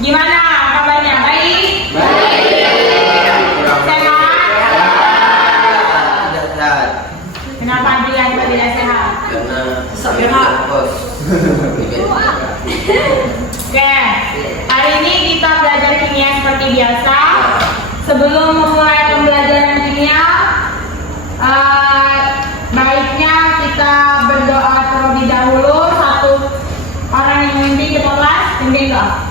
Gimana kabarnya? Baik? Sehat? Sehat. Kenapa Adrian tidak sehat? Karena Sehat. Oke, hari ini kita belajar kimia seperti biasa. Sebelum memulai pembelajaran kimia, baiknya kita berdoa terlebih dahulu. Satu orang yang memimpin kita kelas, pimpin doa.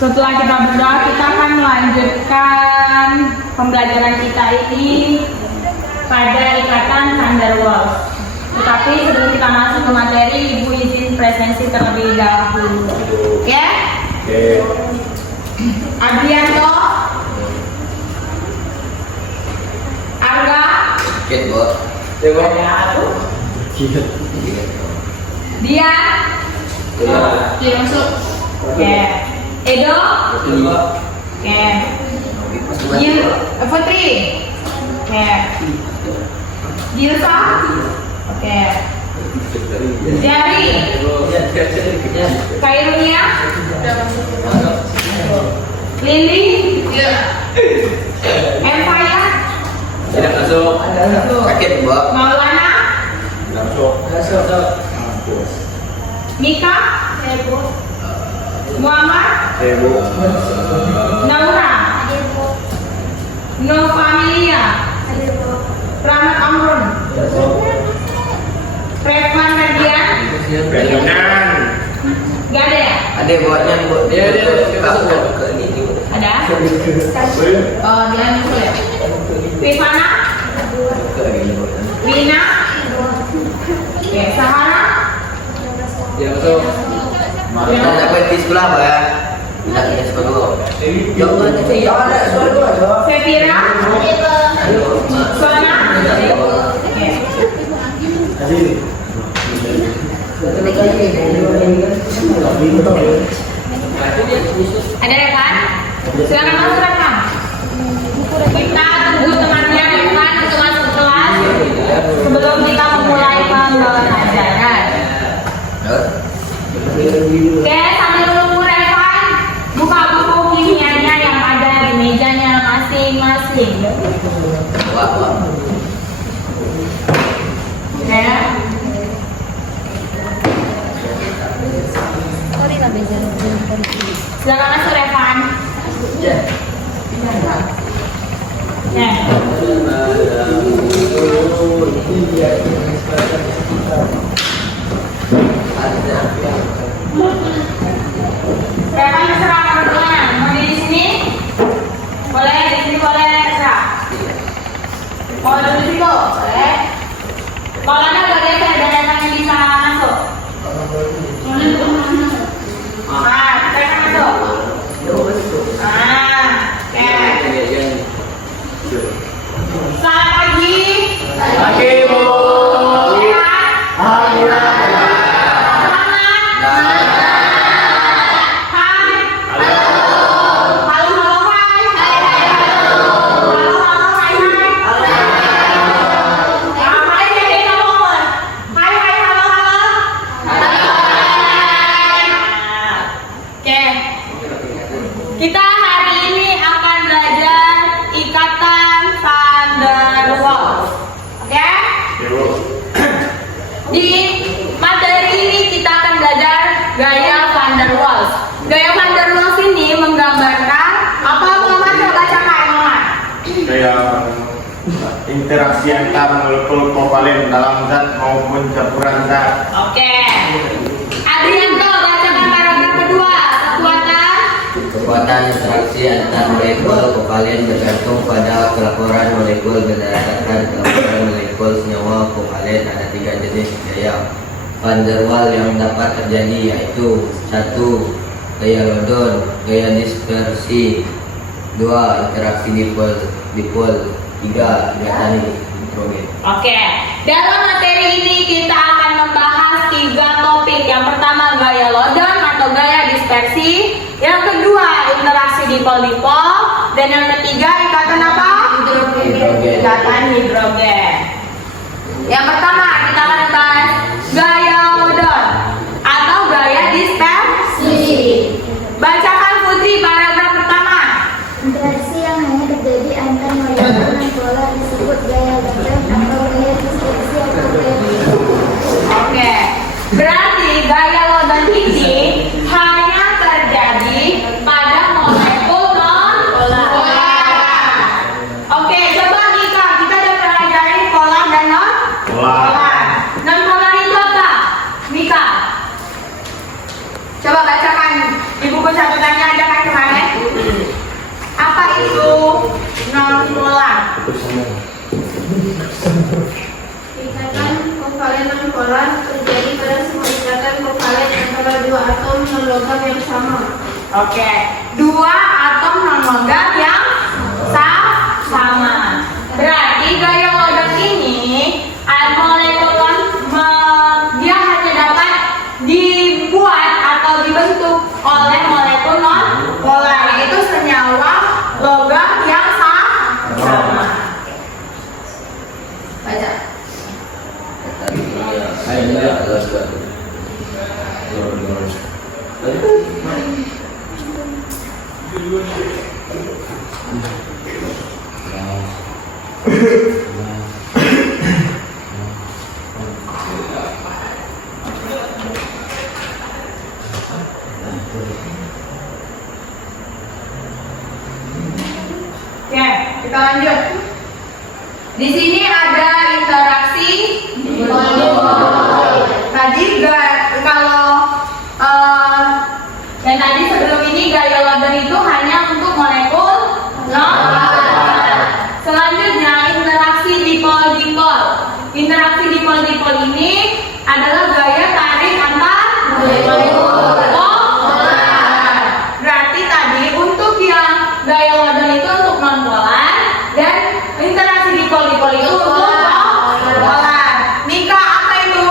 Setelah kita berdoa, kita akan melanjutkan pembelajaran kita ini pada ikatan van der Waals. Tetapi sebelum kita masuk ke materi, Ibu izin presensi terlebih dahulu. Oke? Adrianto, Arga, Dia, dia masuk. Oke. Edo, oke. Putri, oke. Gilsa, oke. Jari, Kairunia, Lili, Empaya, Tidak masuk. Sakit, Mbak. Maulana, Tidak masuk. Mika, Muhammad, Naura, Novamilia, Rahmat Amrun, Fredman Radian, gak ada ya? Ada buatnya buat dia ke ini. Ada? Oh, dia nyusul ya? Rifana, Wina, oke, Sahara, Tidak masuk. Kita dapat di sekolah apa ya? Tidak di sekolah. Jangan ada sekolah. Sefira, Sona, oke. Ada rekan? Silakan masuk rekan. Kita tunggu temannya rekan untuk masuk kelas sebelum kita memulai pembelajaran. Oke, sambil menunggu rekan, buka buku kimianya yang ada di mejanya masing-masing. Oke. Silakan masuk rekan. Rekan serah kebetulan. Mau di sini? Boleh, di sini boleh serah. Mau di situ? Boleh. Kalau ada boleh ada rekan yang bisa masuk. Rekan masuk. Selamat pagi. Pagi, Bu. Kita hari ini akan belajar ikatan van der Waals. Oke? Di materi ini kita akan belajar gaya van der Waals. Gaya van der Waals ini menggambarkan apa, Muhammad? Coba bacakan, Muhammad. Gaya interaksi antar molekul kovalen dalam zat maupun campuran zat. Oke. Adrianto, bacakan paragraf kedua. Kekuatan interaksi antar molekul kovalen bergantung pada kelaporan molekul berdasarkan kelaporan molekul senyawa kovalen. Ada 3 jenis gaya. van der Waals yang dapat terjadi yaitu 1. Gaya Loudon, gaya dispersi, 2. Interaksi dipol, 3. Gerakan nitrogen. Oke, dalam materi ini kita akan membahas 3 topik. Yang pertama gaya Loudon atau gaya dispersi, yang kedua interaksi dipol-dipol, dan yang ketiga ikatan apa? Hidrogen. Ikatan hidrogen. Yang pertama kita akan bahas gaya Loudon atau gaya dispersi. Bacakan Putri paragraf pertama. Interaksi yang hanya terjadi antar molekul dan pola disebut gaya Loudon atau gaya dispersi atau gaya Oke, berarti gaya Loudon ini hanya terjadi pada molekul non-polar. Oke, coba Nika, kita udah pelajari polar dan non-polar. Non-polar itu apa? Nika, coba bacakan di buku catatannya, ada kan kemarin? Apa itu non-polar? Ikatan kovalen non-polar terjadi pada semua ikatan kovalen antara dua atom non-logam yang sama. Oke, 2 atom non-logam yang sama. Berarti gaya Loudon ini molekul dia hanya dapat dibuat atau dibentuk oleh molekul non-polar, yaitu senyawa logam yang sama. Baca. Oke, kita lanjut. Di sini ada interaksi tadi kalau dan tadi sebelum ini gaya Loudon itu hanya untuk molekul non-polar. Selanjutnya interaksi dipol-dipol. Interaksi dipol-dipol ini adalah gaya tarik antar molekul polar. Berarti tadi untuk yang gaya Loudon itu untuk non-polar dan interaksi dipol-dipol itu untuk polar. Nika, apa itu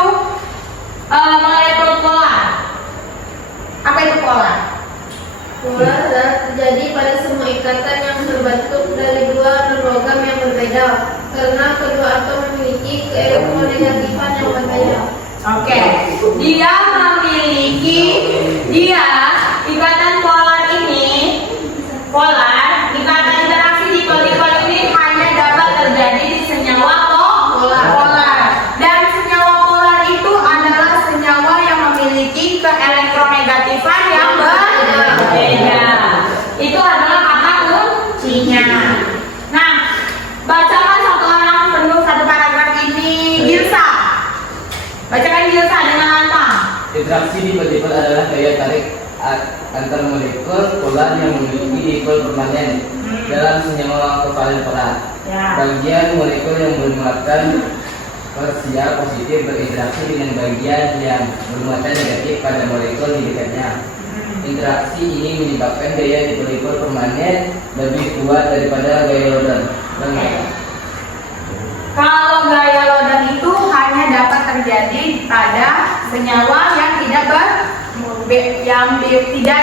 molekul polar? Apa itu polar? Polar terjadi pada semua ikatan yang terbentuk dari dua non-logam yang berbeda karena kedua atom memiliki keelektronegatifan yang berbeda. Oke, dia memiliki ikatan polar ini, ikatan interaksi dipol-dipol ini hanya dapat terjadi di senyawa polar. Dan senyawa polar itu adalah senyawa yang memiliki keelektronegatifan yang berbeda. Itu adalah kata kuncinya. Nah, bacakan satu orang penuh satu paragraf ini, Gilsa. Bacakan Gilsa dengan lantang. Interaksi dipol-dipol adalah gaya tarik antar molekul polar yang memiliki dipol permanen dalam senyawa kovalen polar. Ya. Bagian molekul yang bermuatan parsial positif berinteraksi dengan bagian yang bermuatan negatif pada molekul di dekatnya. Interaksi ini menyebabkan gaya dipol-dipol permanen lebih kuat daripada gaya Loudon. Kalau gaya Loudon itu hanya dapat terjadi pada senyawa yang tidak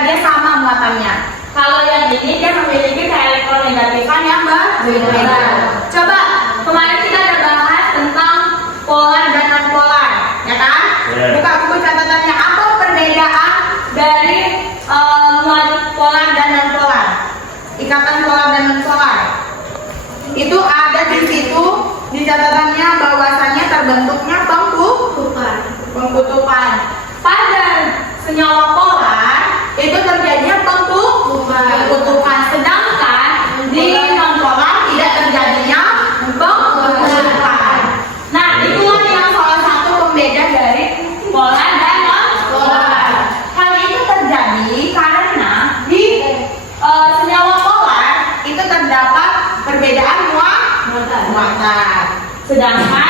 dia sama muatannya. Kalau yang ini dia memiliki keelektronegatifan yang berbeda. Coba kemarin kita udah bahas tentang polar dan non polar, ya kan? Buka buku catatannya. Apa perbedaan dari polar dan non polar? Ikatan polar dan non polar. Itu ada di situ di catatannya bahwasannya terbentuknya pengkutupan. Pada senyawa polar itu terjadinya pengkutupan, sedangkan di non polar tidak terjadinya pengkutupan. Nah, itulah yang salah satu pembeda dari polar dan non polar. Hal itu terjadi karena di senyawa polar itu terdapat perbedaan muatan. Sedangkan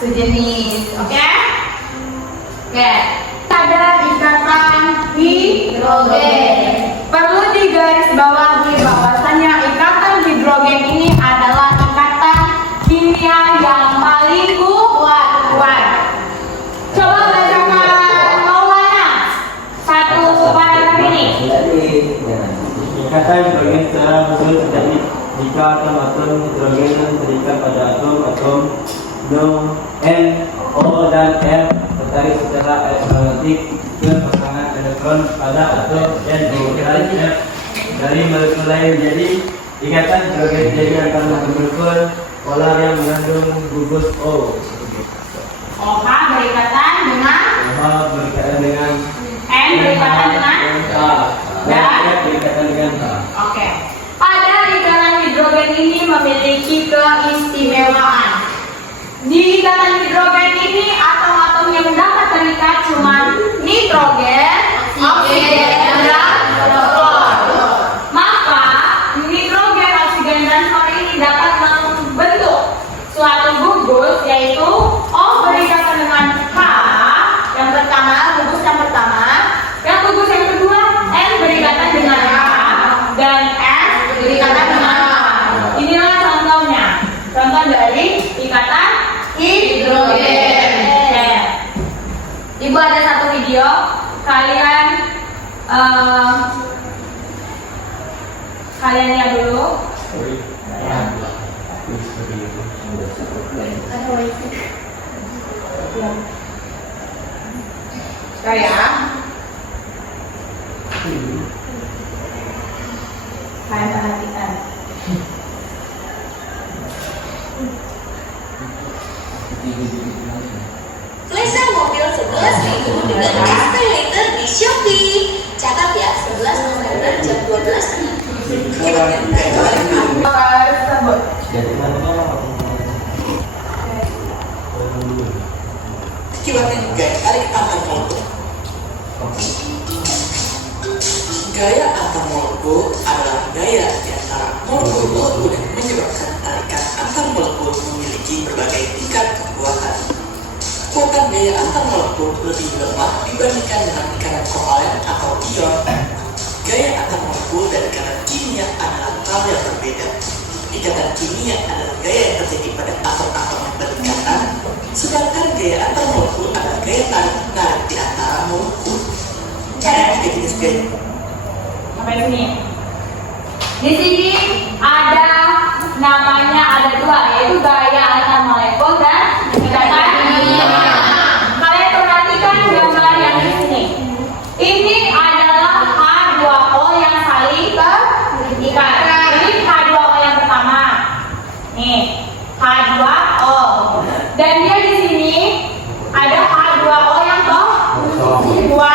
sejenis. Oke? Oke. Ada ikatan hidrogen. Perlu digarisbawahi bahwasanya ikatan hidrogen ini adalah ikatan kimia yang paling kuat. Coba bacakan Maulana satu paragraf ini. Ikatan hidrogen secara muncul terjadi jika atom-atom hidrogen terikat pada atom-atom N, O, dan F tertarik secara elektromagnetik ke pasangan elektron pada atom N, O, dan F dari molekul lain. Jadi ikatan hidrogen terjadi antara molekul polar yang mengandung gugus O. OH berikatan dengan O berkaitan dengan N berikatan dengan dan F berkaitan dengan Oke. Pada ikatan hidrogen ini memiliki keistimewaan. Di ikatan hidrogen ini atom-atom yang dapat terikat cuma nitrogen, oksigen, dan fluor. Maka nitrogen, oksigen, dan fluor ini dapat membentuk suatu gugus yaitu O berikatan dengan H yang pertama, gugus yang pertama, yang gugus yang kedua N berikatan dengan H dan S berikatan dengan H. Inilah contohnya. Contoh dari ikatan hidrogen. Ibu ada satu video, kalian lihat dulu. Kalian perhatikan. Flasher mobil 11.000 dengan cash pay later di Shopee. Catat ya, 11 November jam 12. Tersebut. Akibatnya gaya tarik antar molekul. Gaya antar molekul adalah gaya di antara molekul-molekul yang menyebabkan tarikan antar molekul memiliki berbagai tingkat kekuatan. Kekuatan gaya antar molekul lebih lemah dibandingkan dengan ikatan kovalen atau ion. Gaya antar molekul dan ikatan kimia adalah hal yang berbeda. Ikatan kimia adalah gaya yang terjadi pada atom-atom yang berdekatan, sedangkan gaya antar molekul adalah gaya tarik di antara molekul. Ada tiga jenis gaya. Sampai sini. Di sini ada namanya ada dua, yaitu gaya antar molekul dan ikatan kimia. Kalian perhatikan gambar yang di sini. Ini adalah H2O yang saling terikat. Ini H2O yang pertama. Nih, H2O. Dan dia di sini ada H2O yang kedua.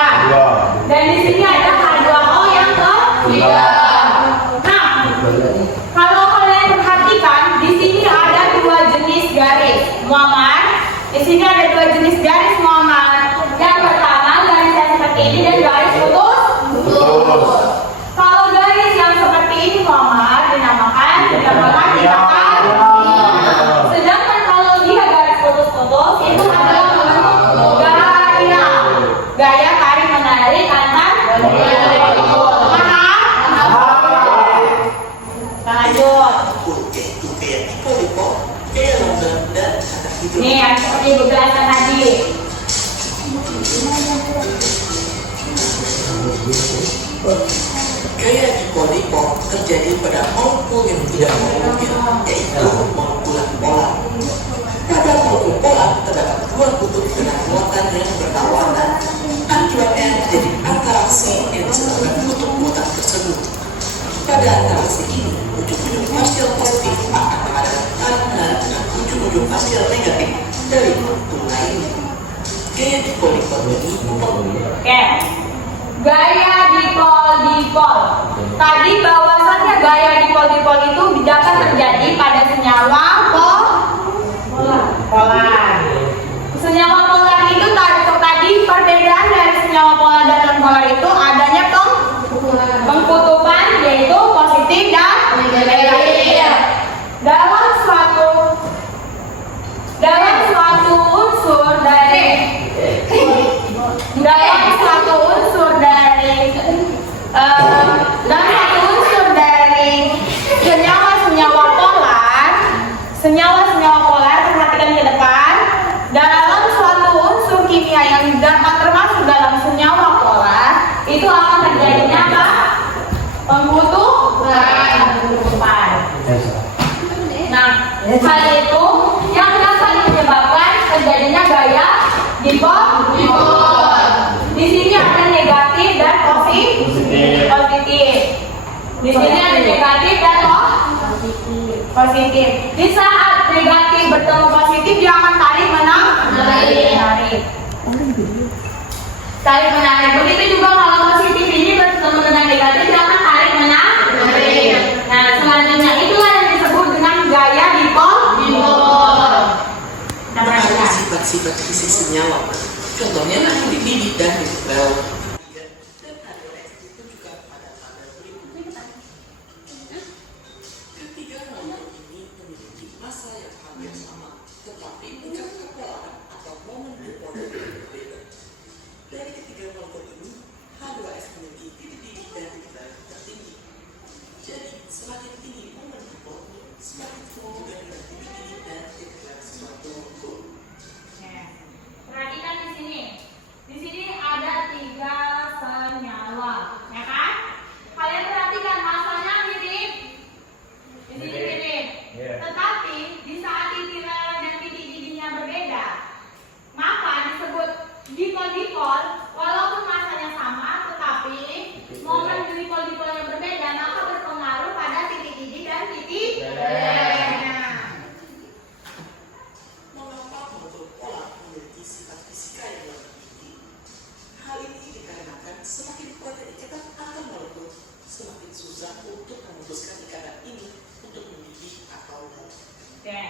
Dan di sini ada H2O yang ketiga. Nah, kalau kalian perhatikan di sini ada dua jenis garis. Muhammad, di sini ada dua jenis garis Muhammad. Yang pertama garis yang seperti ini dan garis putus. Kalau garis yang seperti ini Muhammad dinamakan ikatan. Sedangkan kalau dia garis putus-putus itu adalah membentuk gaya. Gaya tarik menarik antar molekul. Paham? Lanjut. Yaitu gaya tipo-tipo, gaya lambda, dan ikatan hidrogen. Nih yang seperti Ibu jelaskan tadi. Gaya tipo-tipo terjadi pada molekul yang tidak homogen, yaitu molekul polar. Pada molekul polar terdapat dua kutub dengan muatan yang berlawanan. Akibatnya terjadi interaksi yang disebabkan kutub-muatan tersebut. Pada interaksi ini, ujung-ujung parsial positif akan mengadakan tarik-menarik dengan ujung-ujung parsial negatif dari molekul lainnya. Gaya dipol-dipol ini Oke. Gaya dipol-dipol. Tadi bahwasannya gaya dipol-dipol itu dapat terjadi pada senyawa polar. Senyawa polar itu tadi perbedaan dari senyawa polar dan non polar itu adanya pengkutupan yaitu positif dan negatif. Dalam suatu Di sini ada negatif dan positif. Di saat negatif bertemu positif, dia akan tarik menarik. Tarik menarik. Begitu juga kalau positif ini bertemu dengan negatif, dia akan tarik menarik. Nah, selanjutnya itulah yang disebut dengan gaya dipol. Kita perhatikan. Sifat-sifat fisik senyawa. Contohnya nanti dipilih dan ditempel. Dan H2S ditunjukkan pada tabel berikut. Ketiga molekul ini memiliki massa yang hampir sama, tetapi tingkat kepolaran atau momen dipolnya berbeda. Dari ketiga molekul ini, H2S memiliki titik didih dan titik balik tertinggi. Jadi, semakin tinggi momen dipolnya, semakin tinggi juga dengan titik didih dan titik balik suatu molekul. Perhatikan di sini. Di sini ada 3 senyawa, ya kan? Kalian perhatikan masanya mirip. Di sini mirip. Tetapi di saat titik leleh dan titik didihnya berbeda, maka disebut dipol-dipol. Walaupun masanya sama, tetapi momen dipol-dipolnya berbeda, maka berpengaruh pada titik didih dan titik lelehnya. Mengapa molekul polar memiliki sifat fisika yang lebih tinggi? Hal ini dikarenakan semakin kuat ikatan antar molekul, semakin susah untuk memutuskan ikatan ini untuk mendidih atau tidak. Oke,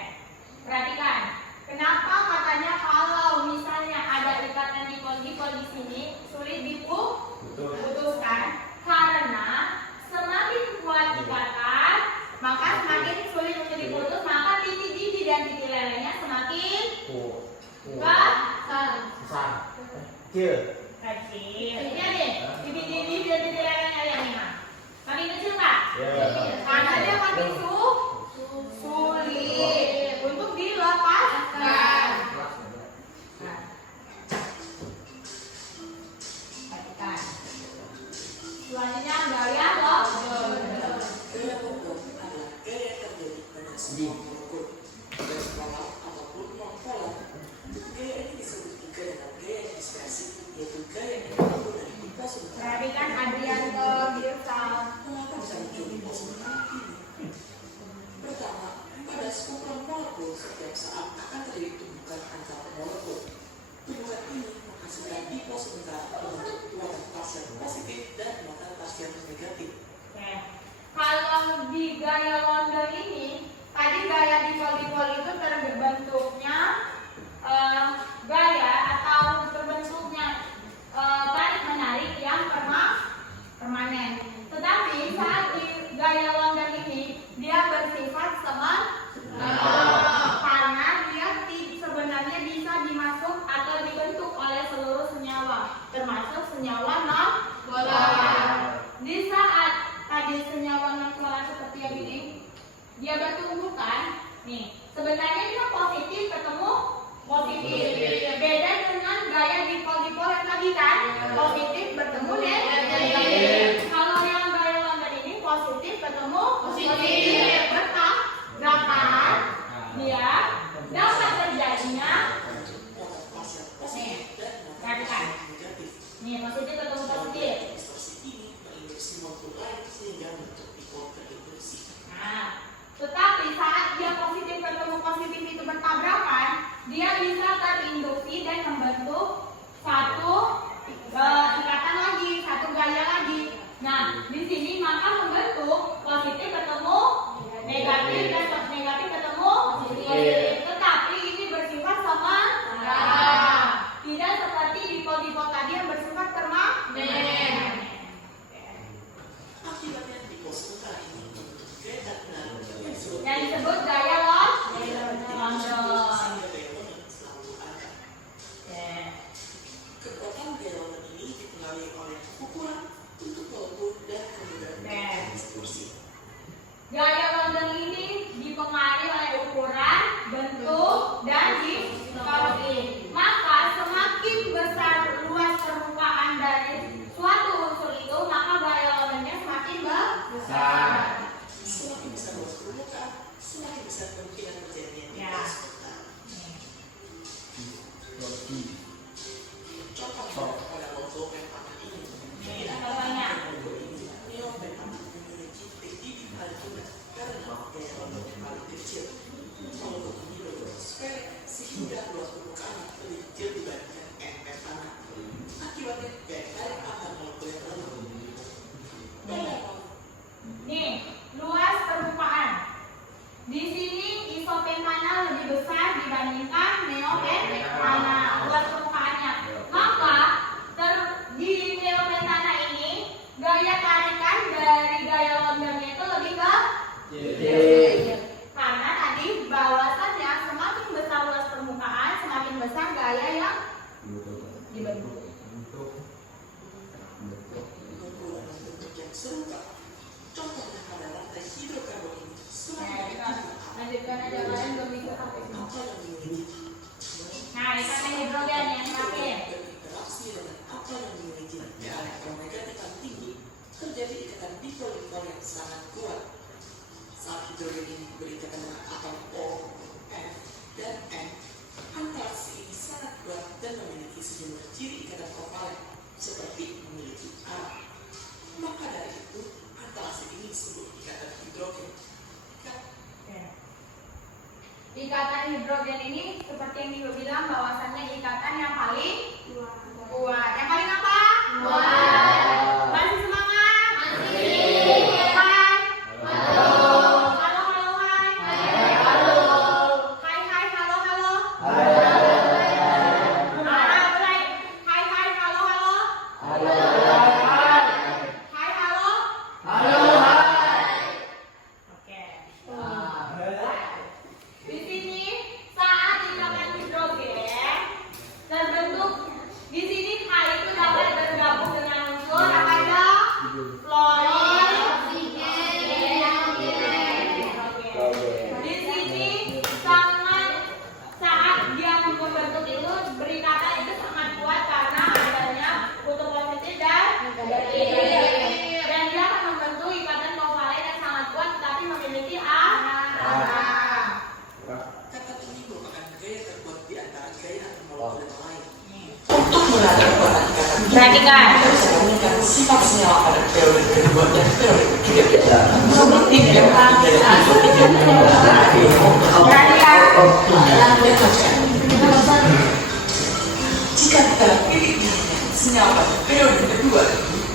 perhatikan. Kenapa katanya kalau misalnya ada ikatan dipol-dipol di sini sulit diputuskan? Karena semakin kuat ikatan, maka semakin sulit untuk diputus, maka titik didih dan titik lelehnya semakin kecil. Ini nih, titik didih dan titik lelehnya lihat nih, Mas. Makin kecil nggak? Karena dia makin sulit untuk dilepaskan. Perhatikan. Selanjutnya gaya logam. Gaya logam adalah gaya yang terjadi pada sebuah molekul, baik polar ataupun non-polar. Gaya ini disebut juga dengan gaya dispersi, yaitu gaya yang berasal dari pipa sementara. Perhatikan Adrianto Girsal. Mengapa bisa muncul pipa sementara ini? Pertama, pada sekumpulan molekul setiap saat akan terjadi tumbukan antar molekul. Tumbukan ini menghasilkan pipa sementara membentuk muatan parsial positif dan muatan parsial negatif. Oke. Kalau di gaya London ini, tadi gaya dipol-dipol itu terbentuknya gaya atau terbentuknya tarik menarik yang permanen. Tetapi saat di gaya London ini dia bersifat karena dia sebenarnya bisa dimasuk atau dibentuk oleh seluruh senyawa, termasuk senyawa non-polar. Di saat tadi senyawa non-polar seperti yang ini, dia bertumbukan. Nih, sebenarnya dia positif ketemu positif. Beda dengan gaya dipol-dipol yang tadi kan, positif bertemu negatif. Kalau yang gaya London ini positif ketemu positif. Bertabrakan, dia dapat terjadinya. Muatan parsial positif dan muatan Perhatikan. parsial negatif. Nih, positif ketemu positif. Distorsi ini menginduksi molekul lain sehingga bentuk dipol terinduksi. Nah, tetapi saat dia positif ketemu positif itu bertabrakan, dia bisa terinduksi dan membentuk satu ikatan lagi, satu gaya lagi. Nah, di sini maka membentuk positif ketemu negatif dan negatif ketemu positif. Tetapi ini bersifat sama, tidak seperti dipol-dipol tadi yang bersifat permanen. Akibatnya dipol sementara ini membentuk gaya tarik menarik yang disebut Yang disebut gaya London. sehingga gaya London selalu ikatan hidrogen ini seperti yang Ibu bilang bahwasannya ikatan yang paling kuat. Yang paling apa? Kuat. Masih semangat? Masih. Hai. Halo. Halo, halo, hai. Halo. Hai, hai, halo, halo. Halo. Hai, hai, halo, halo. Halo. Hai, halo. Halo. Oke. Di sini saat ikatan hidrogen terbentuk, di sini H itu dapat bergabung dengan unsur apa aja? Fluoride, oksigen. Di sini saat dia membentuk itu berikatan itu sangat kuat karena adanya kutub positif dan negatif. Dan dia akan membentuk ikatan kovalen yang sangat kuat tetapi memiliki Kata ini merupakan gaya terkuat di antara gaya atom molekul yang lain. Untuk mengatur peran ikatan ini, Perhatikan. kita bisa membandingkan sifat senyawa pada periode kedua dan periode ketiga. Seperti elemen dari iso tiga Perhatikan. Jika kita pilih senyawa pada periode kedua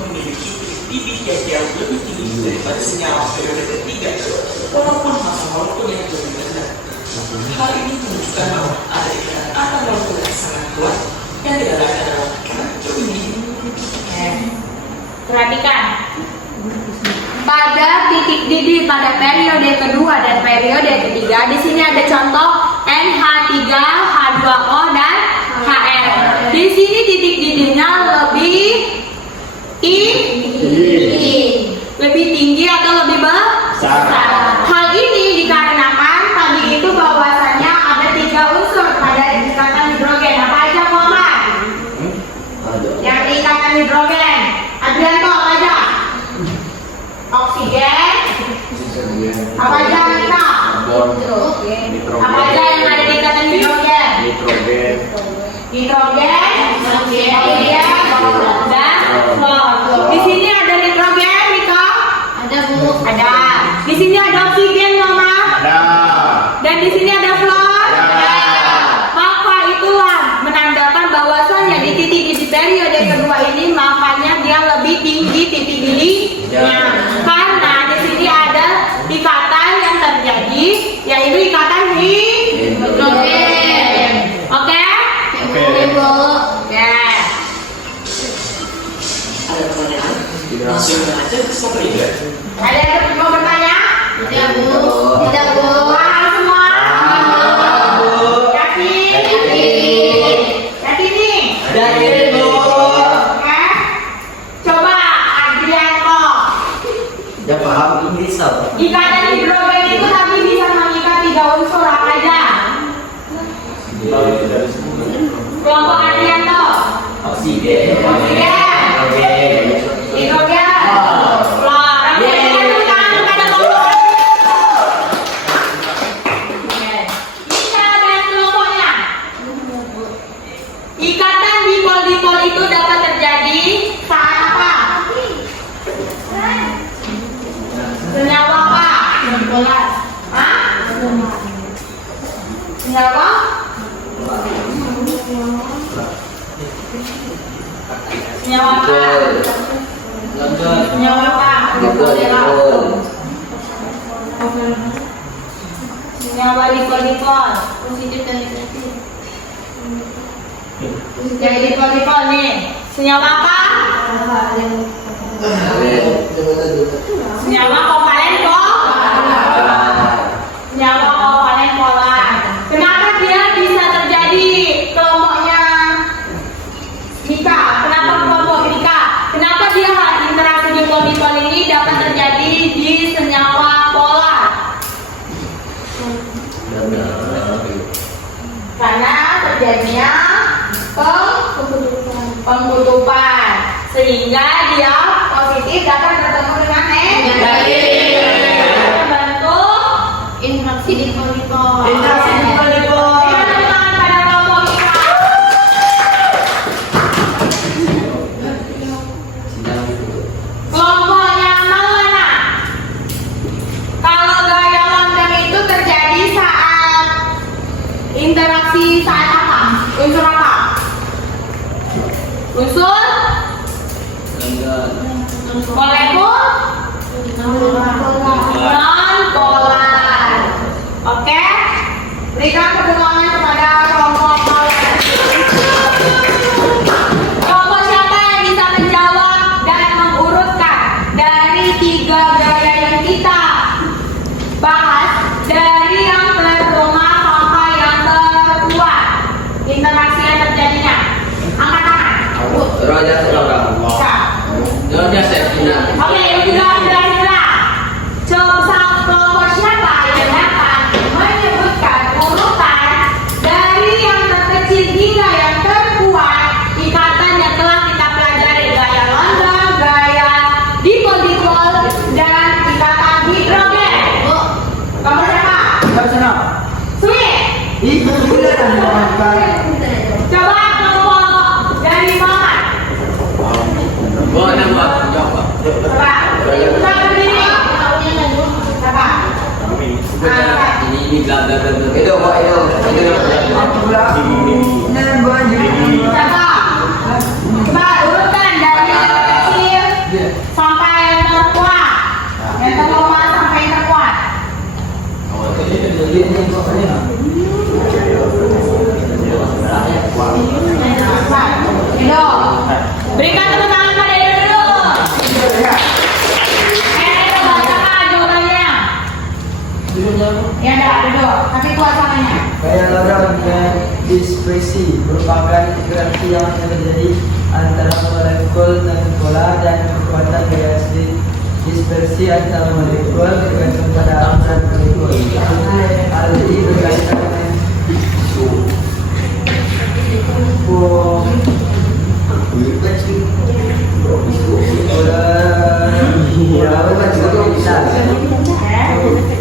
memiliki pipih yang jauh lebih tinggi daripada senyawa periode ketiga, walaupun massa molekulnya lebih rendah. Hal ini menunjukkan bahwa ada ikatan atom molekul yang sangat kuat yang tidak lain adalah ikatan ini. Perhatikan. Pada titik didih pada periode kedua dan periode ketiga, di sini ada contoh NH3, H2O dan HR. Di sini titik didihnya lebih tinggi atau lebih besar. Hal ini dikarenakan tadi itu bahwasannya ada 3 unsur pada ikatan hidrogen. Apa aja Komar? Yang di ikatan hidrogen. Adrianto apa aja? Oksigen. Apa aja kita? Apa aja yang ada di ikatan hidrogen? Nitrogen, oksigen, dan klor. Di sini ada nitrogen, Mika? Ada Bu. Ada. Di sini ada oksigen, Mama? Ada. Dan di sini ada fluor? Ada. Maka itulah menandakan bahwasannya di titik di periode kedua ini makanya dia lebih tinggi titik didihnya. Karena di sini ada ikatan yang terjadi, yaitu ikatan hidrogen. Oke? Oke. Ada pertanyaan? Langsung aja ke Sabrina. Ada yang mau bertanya? Tidak, Bu. Tidak, Bu. Semua? Yakin? Yakin nih? Yakin, Bu. Oke. Coba Adrianto. Ya paham Inggris tau. Ikatan hidrogen itu tadi bisa mengikat 3 unsur apa aja? Kelompok Adrianto. Oksigen. Oksigen. Hidrogen. Fluor. Ini ada kelompok. Oke. Ini cara dengan kelompoknya. Ikatan dipol-dipol itu dapat terjadi saat apa? Senyawa apa? Hah? Senyawa? Senyawa apa? Senyawa apa? Senyawa dipol-dipol. Positif dan negatif. Jadi dipol-dipol nih. Senyawa apa? Senyawa kovalen senyawa kovalen polar. Kenapa dia bisa terjadi kelompoknya Mika? Kenapa kelompok Mika? Kenapa dia interaksi dipol-dipol ini dapat terjadi di senyawa polar? Karena terjadinya pengkutupan, sehingga dia positif dapat bertemu dengan negatif. Membentuk interaksi dipol-dipol. Interaksi dipol-dipol. Tangan pada kelompok Mika. Kelompok yang mana? Kalau gaya lambda itu terjadi saat Interaksi saat apa? Unsur apa? Unsur molekul non-polar. Oke? Berikan tepuk tangan kepada kelompok polar. Kelompok siapa yang bisa menjawab dan mengurutkan dari 3 gaya yang kita bahas, dari yang terlemah sampai yang terkuat, interaksi yang terjadinya? Angkat tangan. Roja seorang. Roja Septina. Oke, sudah. Coba kelompok siapa yang dapat menyebutkan urutan dari yang terkecil hingga yang terkuat ikatan yang telah kita pelajari, gaya London, gaya dipol-dipol, dan ikatan hidrogen. Kelompok siapa? Sweet. Coba kelompok dari Muhammad. Gua ada buat jawab. Coba. Coba berdiri. Coba. Ini bla bla bla. Itu kok itu. Coba. Coba urutkan dari yang terkecil sampai yang terkuat, yang terlemah sampai yang terkuat. Edo, berikan tepuk tangan pada Edo dulu. Edo, bacakan jawabannya. Ya dah, Edo, tapi kuat suaranya. Gaya London dan dispersi merupakan interaksi yang terjadi antara molekul non-polar dan kekuatan gaya dispersi antara molekul tergantung pada aturan molekul. Hal ini berkaitan dengan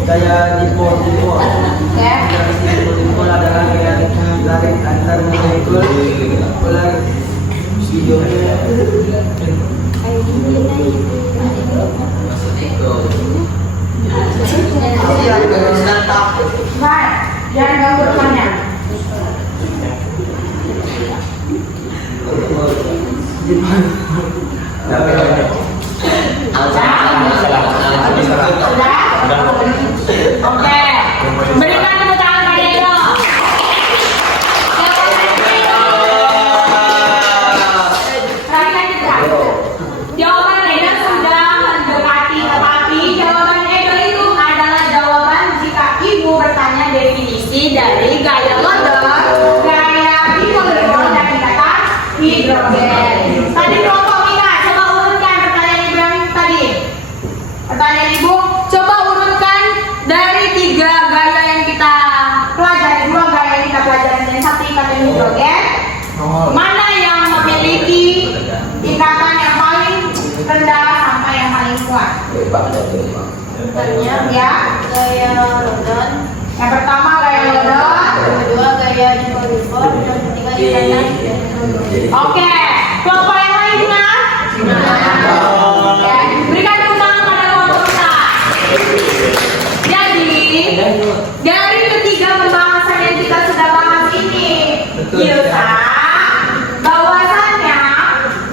gaya dipol-dipol. Interaksi dipol adalah gaya tarik antar molekul polar Baik, jangan ganggu rekannya. Oke, berikan tepuk tangan pada Edo. Perhatikan kita. Jawaban Edo sudah mendekati, tetapi jawaban Edo itu adalah jawaban jika ibu bertanya definisi dari gaya London, gaya dipol-dipol, dan ikatan hidrogen. Tadi kelompok Mika, coba urutkan pertanyaan Ibrahim tadi. Pertanyaan ibu, coba urutkan dari 3 gaya yang kita pelajari, 2 gaya yang kita pelajari dan 1 ikatan hidrogen. Mana yang memiliki ikatan yang paling rendah sampai yang paling kuat? Ya. Gaya London, Yang pertama gaya London. yang kedua gaya dipol-dipol, dan ketiga ikatan hidrogen. Oke, kelompok yang lainnya. Ya, berikan tepuk tangan pada kelompok kita. Jadi, dari ketiga pembahasan yang kita sudah bahas ini, Ilsa, bahwasannya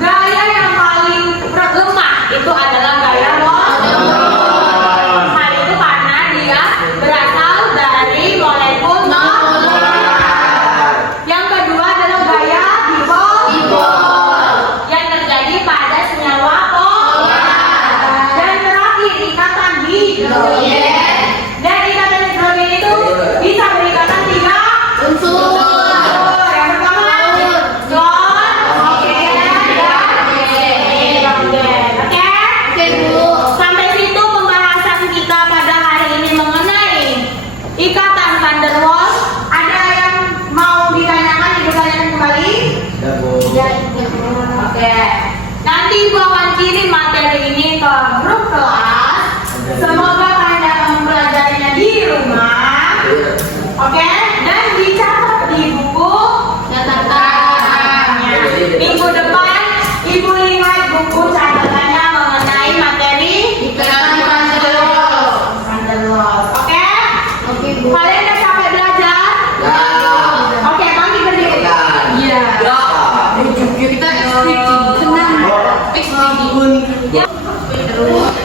gaya yang paling lemah itu adalah gaya London. Hal itu karena dia berasal dari molekul non-polar. Yang kedua adalah gaya dipol yang terjadi pada senyawa polar. Dan terakhir ikatan hidrogen. Dan ikatan hidrogen itu bisa berikatan 3 unsur. Yang pertama John, oksigen, dan hidrogen. Oke? Sampai situ pembahasan kita pada hari ini mengenai ikatan van der Waals. Ada yang mau ditanyakan, ibu tanyakan kembali? Oke. Nanti ibu akan kirim materi ini ke grup kelas. Semoga kalian dapat mempelajarinya di rumah. Oke? Dan dicatat di buku catatannya. Minggu depan ibu lihat buku catatannya mengenai materi ikatan van der Waals. Oke? Oke, Bu. Kalian udah capek belajar?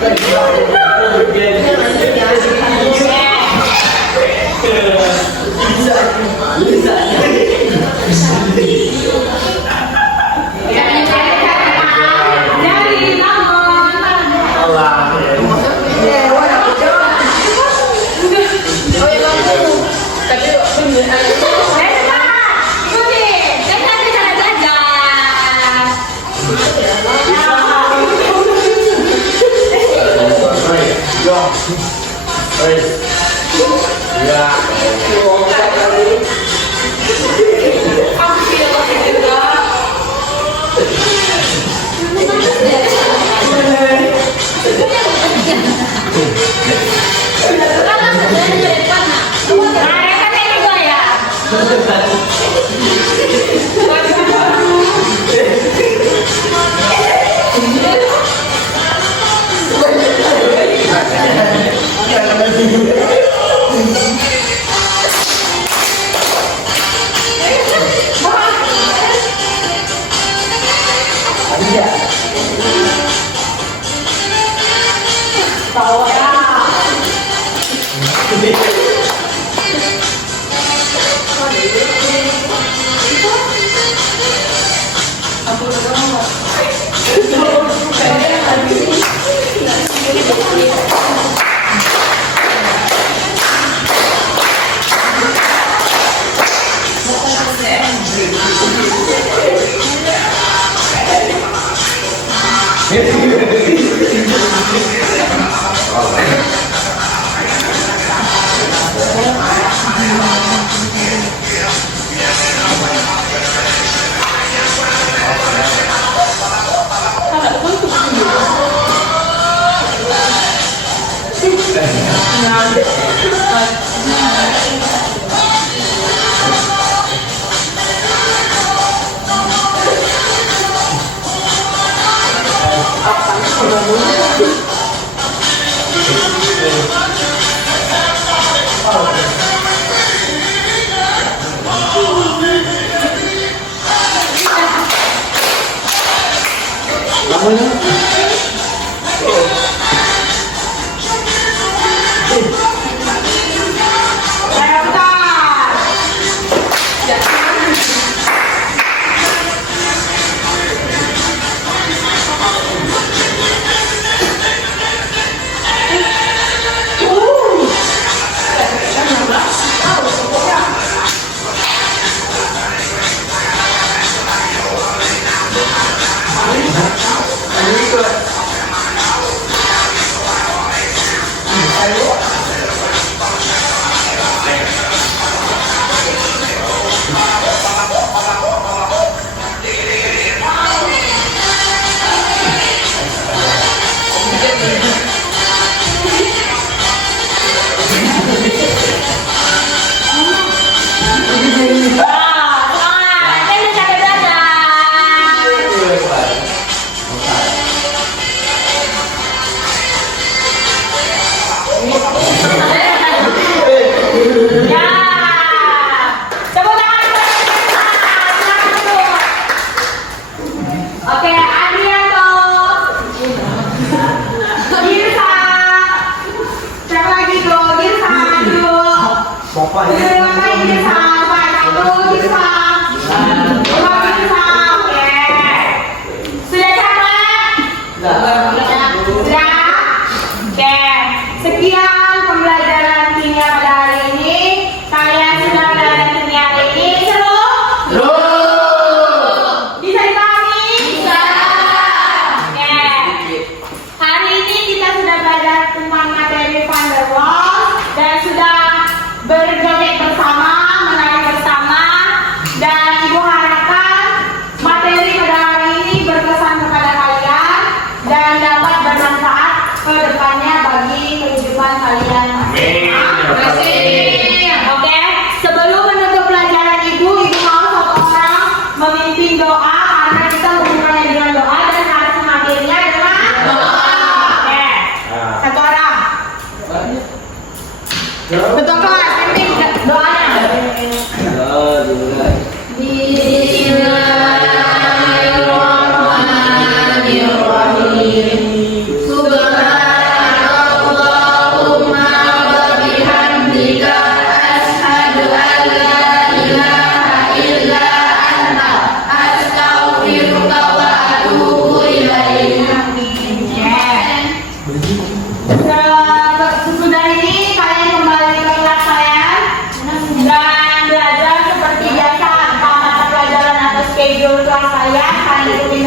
Dari namun. kalian saling